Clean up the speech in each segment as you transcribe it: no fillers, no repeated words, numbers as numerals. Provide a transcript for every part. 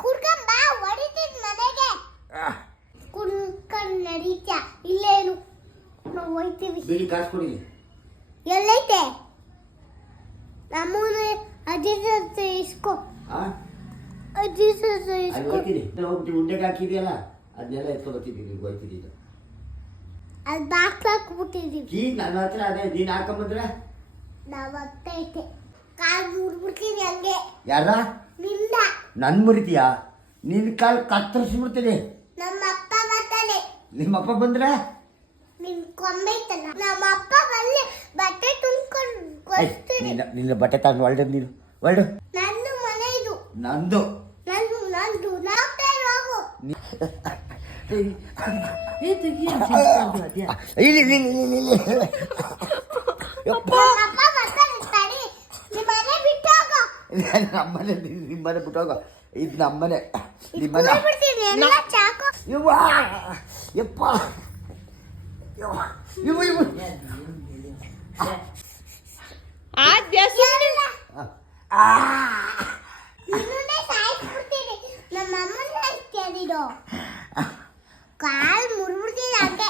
ಕುಡ್ಕೊಂಡ್ ಬಾ ಹೊಡಿತೀನಿ ಮನೆಗೆ ಕುಡ್ಕೊಂಡ್ ನಡೀತ ಇಲ್ಲೇನು ನಾವು ಹೋಯ್ತೀವಿ ಬಿಡಿ ಕಾಸು ಕೊಡಿ ಎಲ್ಲೈತೆ ನಮ್ಮೂನ ಅಜ್ಜಿ ಜೊತೆ ಇಸ್ಕೋ ಅಜ್ಜಿ ಜೊತೆ ಇಸ್ಕೋ ಹೋಗ್ಬಿಟ್ಟು ಉಂಡೆಗೆ ಹಾಕಿದೆಯಲ್ಲ ಅದನ್ನೆಲ್ಲ ಎತ್ಕೊ ಬರ್ತಿದ್ದೀವಿ ಹೋಯ್ತಿದ್ದೀವಿ ಅದು ಬಾಕ್ಸ್ ಹಾಕ್ಬಿಟ್ಟಿದ್ದೀವಿ ಕೀ ನನ್ನ ಹತ್ರ ಅದೇ ನೀನು ಹಾಕೊಂಬಂದ್ರೆ ನಾವು ಆಗ್ತೈತೆ ಕಾಲು ಮುರ್ಬಿಡ್ತೀನಿ ಹಂಗೆ ಯಾರ ನಿಂದ ನನ್ ಮುರಿತೀಯಾ ನಿನ್ ಕಾಲು ಕತ್ತರಿಸ್ಬಿಡ್ತೀನಿ ನಮ್ಮ ಅಪ್ಪ ಬರ್ತಾನೆ ನಿಮ್ಮಪ್ಪ ಬಂದ್ರೆ ನಿನ್ ಕೊಂಬೈತಲ್ಲ ನಮ್ಮ ಅಪ್ಪ ಬಲ್ಲಿ ಬಟ್ಟೆ ತುಂಬ್ಕೊಂಡು ಕೊಡ್ತೀನಿ ನಿನ್ನ ಬಟ್ಟೆ ತಗೊಂಡು ಹೊಲ್ಡ ನೀನು ಹೊಲ್ಡು ನಂದು ಮನೆ ಇದು ನಂದು ನಂದು ನಂದು ನಾವ್ತೇ ಹೋಗು ನಮ್ಮ ಅಪ್ಪ ಬರ್ತಾನೆ ತಡಿ ನಿಮ್ಮ ಮನೆ ಬಿಟ್ಟು ಹೋಗು ನಮ್ಮನೆ ನಿಮ್ಮನೆ ಬಿಟ್ಟೋಗ ಇದು ನಮ್ಮನೆ ನಿಮ್ಮನೆ ಬಿಡ್ತೀನಿ ಎಲ್ಲ ಚಾಕು ಯವ್ವ ಯಪ್ಪ ಯವ್ವ ಇವು ಇವು ನಿನ್ನನ್ನೇ ಸಾಯಿಸ್ಬಿಡ್ತೀನಿ ನಮ್ಮ ಅಮ್ಮನ್ನ ಕೇಳಿರೋ ಕಾಲು ಮುರ್ಬಿಡ್ತೀನಿ ಹಂಗೆ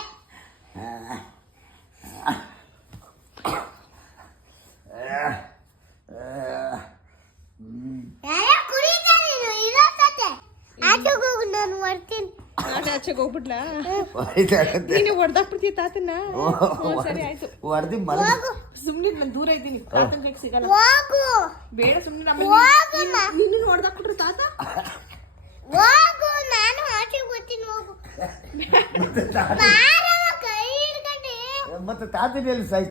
ಯಾರೋ ಕುಡಿತಾರೆ ನೀನು ಇರೋ ಸತೆ ಆಚೆಗೆ ಹೋಗು ನಾನು ಹೊಡ್ತೀನಿ ಆಚೆಗೆ ಹೋಗ್ಬಿಡ್ಲಾ ನೀನು ಹೊಡೆದಾಕ್ಬಿಡ್ತೀಯ ತಾತನ್ನ ಸರಿ ಆಯ್ತು ಹೊಡೆದಿ ಮಲ ಸುಮ್ನೆ ನಾನು ದೂರ ಇದ್ದೀನಿ ತಾತನ ಕೈಗೆ ಸಿಗಲ್ಲ ಹೋಗು ಬೇಡ ಸುಮ್ನೆ ಹೋಗಮ್ಮ ನೀನು ಹೊಡೆದಾಕ್ಬಿಟ್ರು ತಾತ ಹೋಗು ನಾನು ಆಚೆಗೆ ಬರ್ತೀನಿ ಹೋಗು ಮಾರವ ಕೈ ಹಿಡ್ಕೊಂಡು ಮತ್ತೆ ತಾತನಲ್ಲಿ ಸಾಯ್ತು